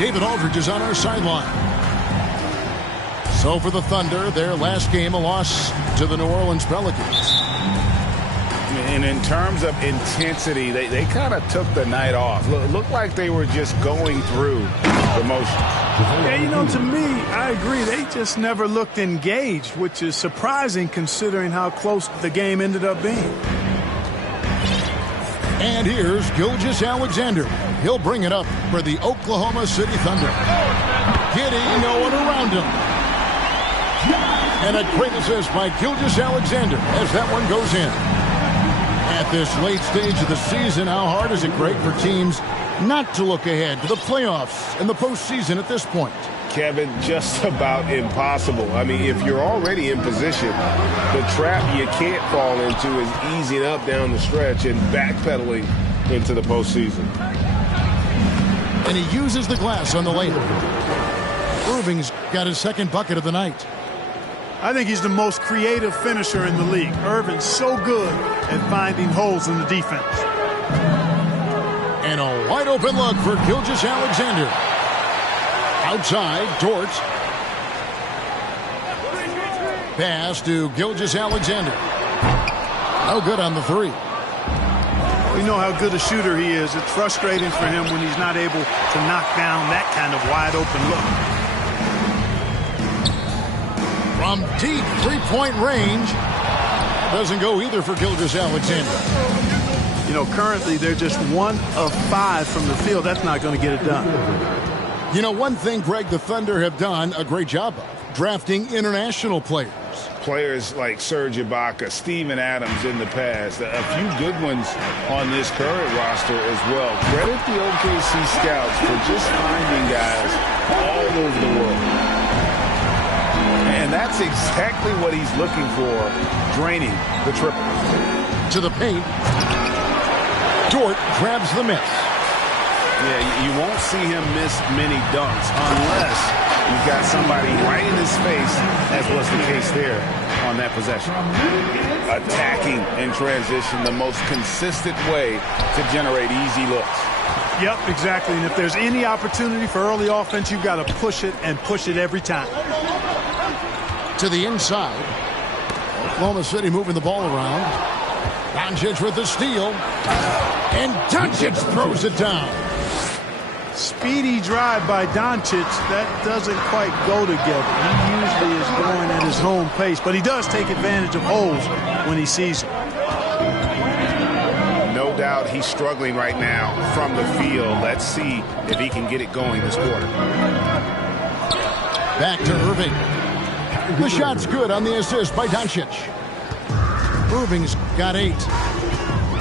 David Aldridge is on our sideline. So for the Thunder, their last game, a loss to the New Orleans Pelicans. And in terms of intensity, they kind of took the night off. Looked like they were just going through the motions. Yeah, you know, to me, I agree. They just never looked engaged, which is surprising considering how close the game ended up being. And here's Gilgeous-Alexander. He'll bring it up for the Oklahoma City Thunder. Giddey, no one around him. And a great assist by Gilgeous-Alexander as that one goes in. At this late stage of the season, how hard is it, Greg, for teams not to look ahead to the playoffs and the postseason at this point? Kevin, just about impossible. I mean, if you're already in position, the trap you can't fall into is easing up down the stretch and backpedaling into the postseason. And he uses the glass on the layup. Irving's got his second bucket of the night. I think he's the most creative finisher in the league. Irving's so good at finding holes in the defense. And a wide open look for Gilgeous-Alexander. Outside, Dort. Pass to Gilgeous-Alexander. No good on the three. We know how good a shooter he is. It's frustrating for him when he's not able to knock down that kind of wide open look. From deep three-point range. Doesn't go either for Gilgeous-Alexander. You know, currently they're just 1 of 5 from the field. That's not going to get it done. You know, one thing, Greg, the Thunder have done a great job of, drafting international players. Players like Serge Ibaka, Steven Adams in the past, a few good ones on this current roster as well. Credit the OKC scouts for just finding guys all over the world. And that's exactly what he's looking for, draining the triple. To the paint. Dort grabs the miss. Yeah, you won't see him miss many dunks unless you've got somebody right in his face, as was the case there on that possession. Attacking in transition, the most consistent way to generate easy looks. Yep, exactly. And if there's any opportunity for early offense, you've got to push it and push it every time. To the inside. Oklahoma City moving the ball around. Doncic with the steal. And Doncic throws it down. Speedy drive by Doncic. That doesn't quite go together. He usually is going at his own pace, but he does take advantage of holes when he sees them. No doubt he's struggling right now from the field. Let's see if he can get it going this quarter. Back to Irving. The shot's good on the assist by Doncic. Irving's got 8.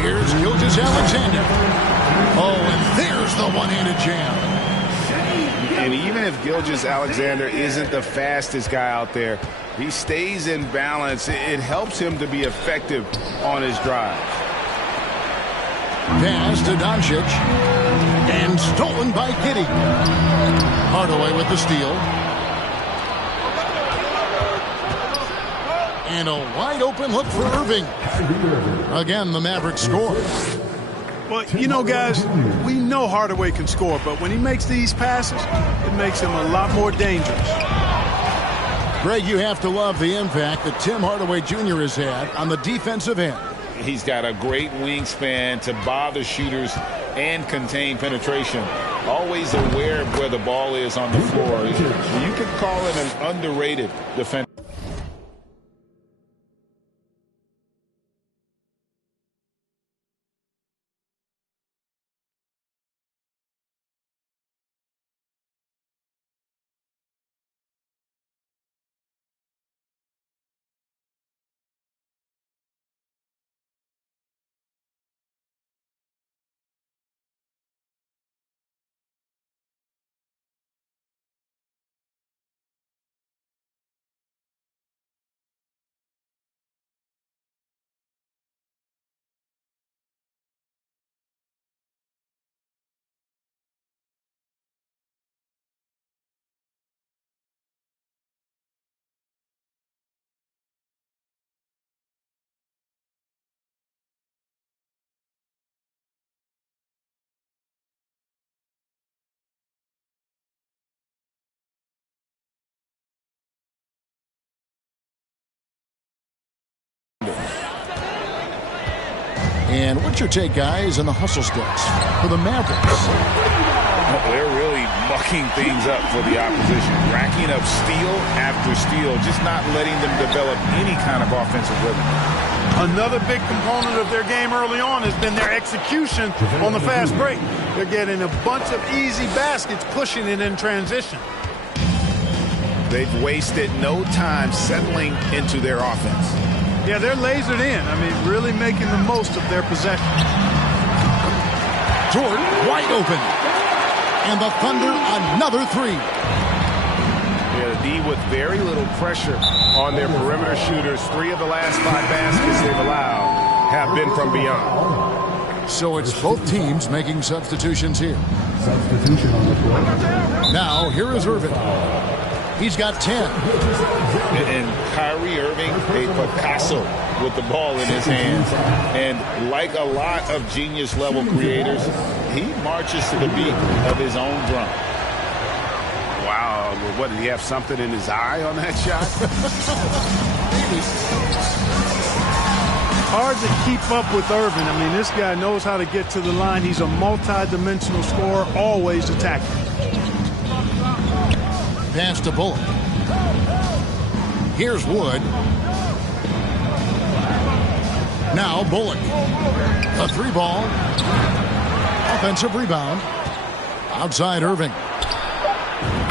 Here's Gilgeous-Alexander. Oh, and there's the one-handed jam. And even if Gilgeous-Alexander isn't the fastest guy out there, he stays in balance. It helps him to be effective on his drive. Pass to Doncic. And stolen by Giddey. Hardaway with the steal. And a wide open look for Irving. Again, the Mavericks score. Well, you know, guys, we know Hardaway can score, but when he makes these passes, it makes him a lot more dangerous. Greg, you have to love the impact that Tim Hardaway Jr. has had on the defensive end. He's got a great wingspan to bother shooters and contain penetration. Always aware of where the ball is on the floor. You could call it an underrated defender. And what's your take, guys, on the hustle sticks for the Mavericks? They're really mucking things up for the opposition, racking up steal after steal, just not letting them develop any kind of offensive rhythm. Another big component of their game early on has been their execution on the fast break. They're getting a bunch of easy baskets, pushing it in transition. They've wasted no time settling into their offense. Yeah, they're lasered in. I mean, really making the most of their possession. Jordan wide open. And the Thunder another three. Yeah, the D with very little pressure on their perimeter shooters. 3 of the last 5 baskets they've allowed have been from beyond. So it's both teams making substitutions here. Substitution on the floor. Now, here is Irving. He's got 10. And Kyrie Irving, a Picasso with the ball in his hands. And like a lot of genius-level creators, he marches to the beat of his own drum. Wow. What, did he have something in his eye on that shot? Hard to keep up with Irving. I mean, this guy knows how to get to the line. He's a multi-dimensional scorer, always attacking. Pass to Bullock. Here's Wood. Now Bullock. A 3-ball. Offensive rebound. Outside Irving.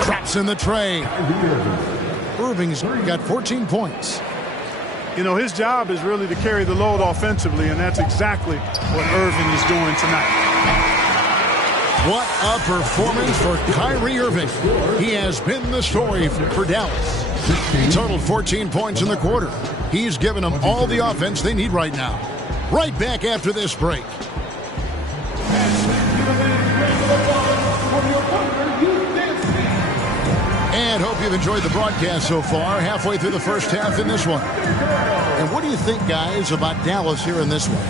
Drops in the tray. Irving's got 14 points. You know, his job is really to carry the load offensively, and that's exactly what Irving is doing tonight. What a performance for Kyrie Irving. He has been the story for Dallas. He totaled 14 points in the quarter. He's given them all the offense they need right now. Right back after this break. And hope you've enjoyed the broadcast so far. Halfway through the first half in this one. And what do you think, guys, about Dallas here in this one?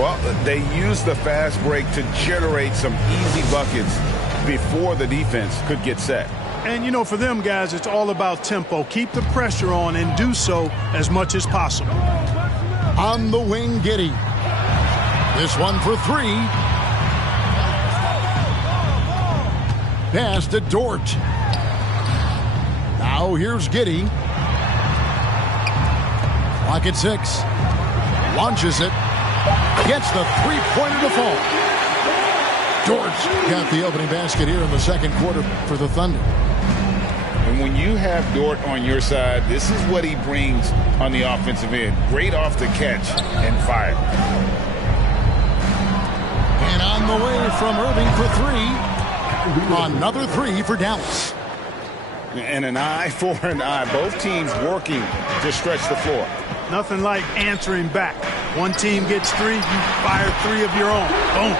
Well, they used the fast break to generate some easy buckets before the defense could get set. And, you know, for them, guys, it's all about tempo. Keep the pressure on and do so as much as possible. On the wing, Giddey. This one for 3. Pass to Dort. Now here's Giddey. Clock at 6. Launches it. Gets the three-pointer to fall. Dort got the opening basket here in the second quarter for the Thunder. And when you have Dort on your side, this is what he brings on the offensive end. Great off the catch and fire. And on the way from Irving for 3. Another 3 for Dallas. And an eye for an eye. Both teams working to stretch the floor. Nothing like answering back. One team gets 3, you fire 3 of your own. Boom.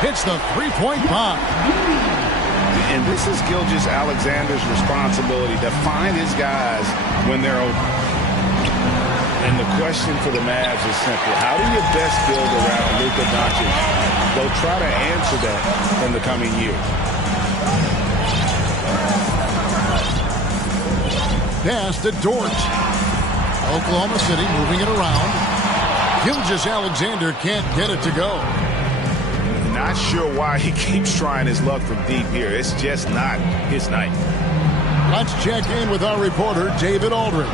Hits the three-point bomb. And this is Gilgeous-Alexander's responsibility to find his guys when they're open. And the question for the Mavs is simple. How do you best build around Luka Doncic? They'll try to answer that in the coming year. Pass to Dort. Oklahoma City moving it around. Gilgeous-Alexander can't get it to go. Not sure why he keeps trying his luck from deep here. It's just not his night. Let's check in with our reporter, David Aldridge.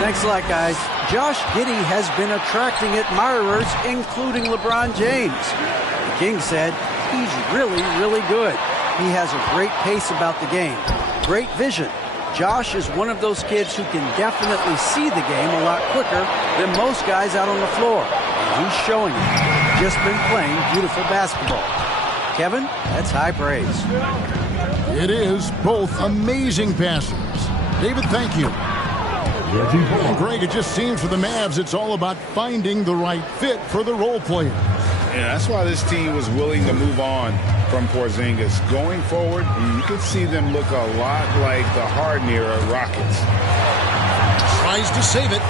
Thanks a lot, guys. Josh Giddey has been attracting admirers, including LeBron James. The King said he's really, really good. He has a great pace about the game, great vision. Josh is one of those kids who can definitely see the game a lot quicker than most guys out on the floor. And he's showing it. Just been playing beautiful basketball. Kevin, that's high praise. It is both amazing passers. David, thank you. And Greg, it just seems for the Mavs it's all about finding the right fit for the role players. Yeah, that's why this team was willing to move on from Porzingis. Going forward, you could see them look a lot like the Harden-era Rockets. Tries to save it.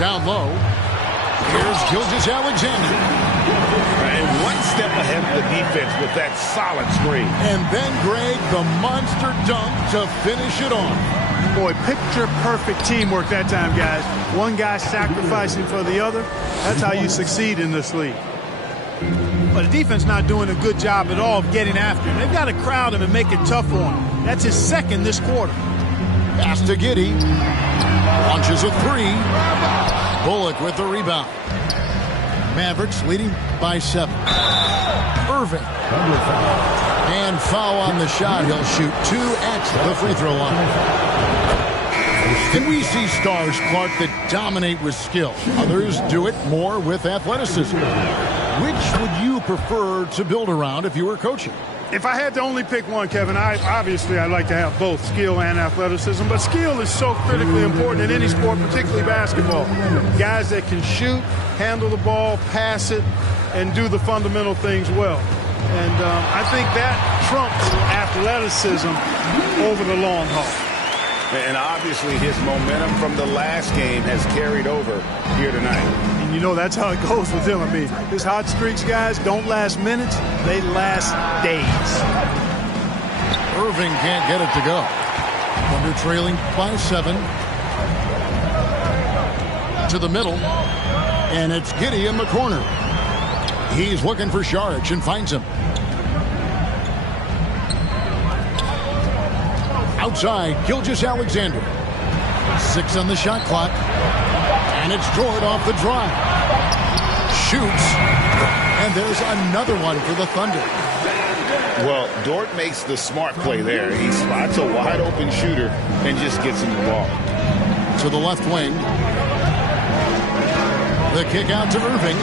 Down low. Here's Gilgeous-Alexander. And one step ahead of the defense with that solid screen. And then, Greg, the monster dunk to finish it on. Boy, picture-perfect teamwork that time, guys. One guy sacrificing for the other. That's how you succeed in this league. But the defense not doing a good job at all of getting after him. They've got to crowd him and make it tough on him. That's his second this quarter. Pass to Giddey. Launches a three. Bullock with the rebound. Mavericks leading by 7. Irving. And foul on the shot. He'll shoot 2 at the free throw line. Can we see stars, Clark, that dominate with skill? Others do it more with athleticism. Which would you prefer to build around if you were coaching? If I had to only pick one, Kevin, I'd like to have both skill and athleticism. But skill is so critically important in any sport, particularly basketball. Guys that can shoot, handle the ball, pass it, and do the fundamental things well. And I think that trumps athleticism over the long haul. And obviously his momentum from the last game has carried over here tonight. And you know that's how it goes with him. I mean, his hot streaks, guys, don't last minutes. They last days. Irving can't get it to go. Thunder trailing by 7. To the middle. And it's Giddey in the corner. He's looking for Saric and finds him. Outside, Gilgeous-Alexander. 6 on the shot clock. And it's Dort off the drive. Shoots. And there's another one for the Thunder. Well, Dort makes the smart play there. He spots a wide open shooter and just gets him the ball. To the left wing. The kick out to Irving.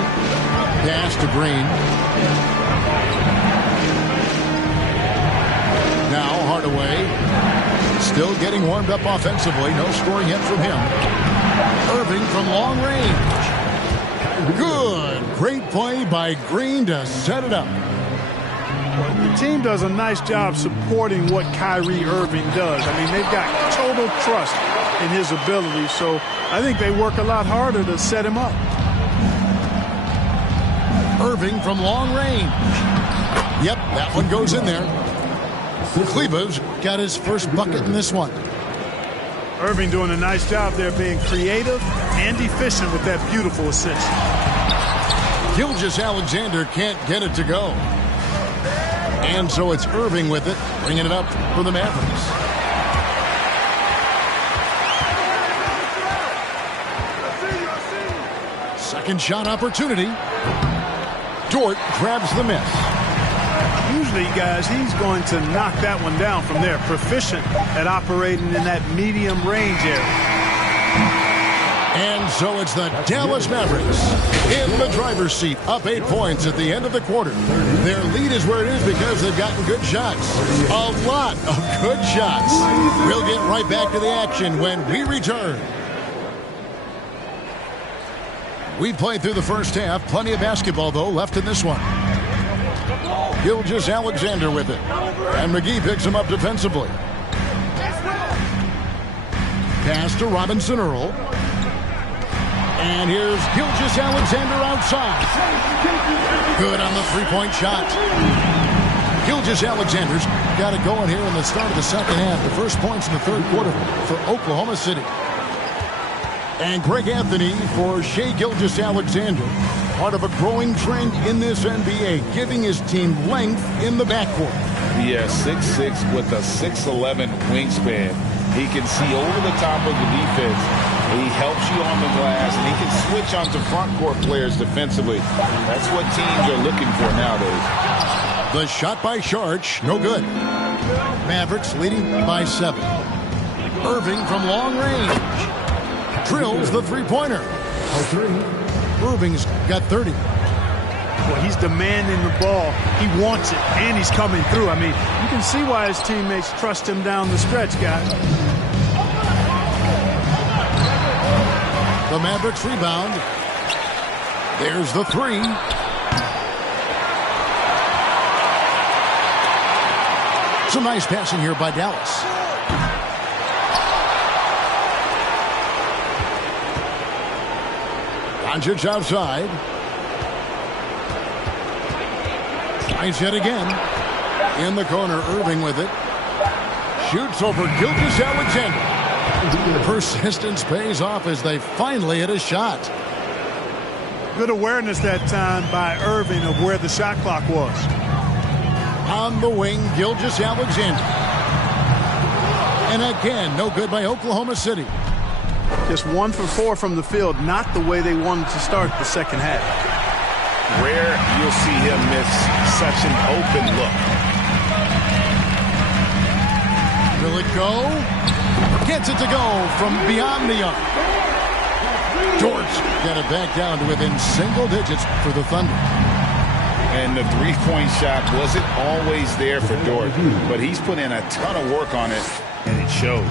Pass to Green. Now Hardaway. Still getting warmed up offensively. No scoring yet from him. Irving from long range. Good. Great play by Green to set it up. The team does a nice job supporting what Kyrie Irving does. I mean, they've got total trust in his ability, so I think they work a lot harder to set him up. Irving from long range. Yep, that one goes in there. Kleber's got his first bucket in this one. Irving doing a nice job there being creative and efficient with that beautiful assist. Gilgeous-Alexander can't get it to go. And so it's Irving with it, bringing it up for the Mavericks. Second shot opportunity. Dort grabs the miss. Usually, guys, he's going to knock that one down from there. Proficient at operating in that medium range area. And so it's the Dallas Mavericks in the driver's seat, up 8 points at the end of the quarter. Their lead is where it is because they've gotten good shots. A lot of good shots. We'll get right back to the action when we return. We played through the first half. Plenty of basketball, though, left in this one. Gilgeous-Alexander with it. And McGee picks him up defensively. Pass to Robinson Earl. And here's Gilgeous-Alexander outside. Good on the three-point shot. Gilgeous-Alexander's got it going here in the start of the second half. The first points in the third quarter for Oklahoma City. And Greg Anthony for Shai Gilgeous-Alexander. Part of a growing trend in this NBA, giving his team length in the backcourt. Yeah, 6'6" with a 6'11" wingspan. He can see over the top of the defense. He helps you on the glass, and he can switch onto front court players defensively. That's what teams are looking for nowadays. The shot by Saric, no good. Mavericks leading by 7. Irving from long range. Drills the three-pointer. Irving's got 30. Well, he's demanding the ball. He wants it, and he's coming through. I mean, you can see why his teammates trust him down the stretch, guys. The Mavericks rebound. There's the three. Some nice passing here by Dallas. Doncic outside. Tries yet again. In the corner, Irving with it. Shoots over Gilgeous-Alexander. Persistence pays off as they finally hit a shot. Good awareness that time by Irving of where the shot clock was. On the wing, Gilgeous-Alexander. And again, no good by Oklahoma City. Just 1 for 4 from the field, not the way they wanted to start the second half. Rare you'll see him miss such an open look. Will it go? Gets it to go from beyond the arc. Dort got it back down to within single digits for the Thunder. And the three-point shot wasn't always there for Dort, but he's put in a ton of work on it, and it shows.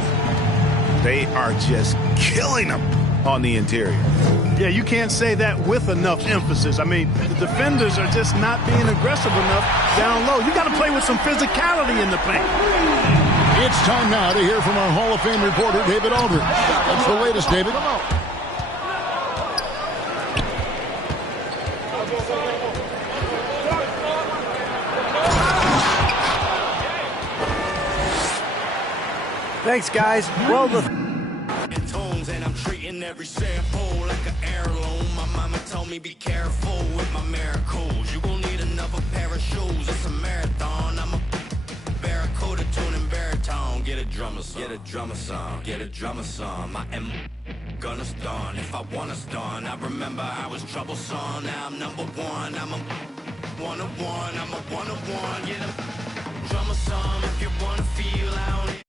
They are just killing him on the interior. Yeah, you can't say that with enough emphasis. I mean, the defenders are just not being aggressive enough down low. You got to play with some physicality in the paint. It's time now to hear from our Hall of Fame reporter, David Aldridge. What's the latest, David? Thanks, guys. Well, and I'm treating every sample like an heirloom. My mama told me be careful with my miracles. You gon' need another pair of shoes. It's a marathon. I'm a barracuda tuning baritone. Get a drummer song. Get a drummer song. Get a drummer song. I am gonna stun if I wanna stun. I remember I was troublesome. Now I'm number one. I'm a one of one. I'm a one of one. Get a drummer song if you wanna feel out.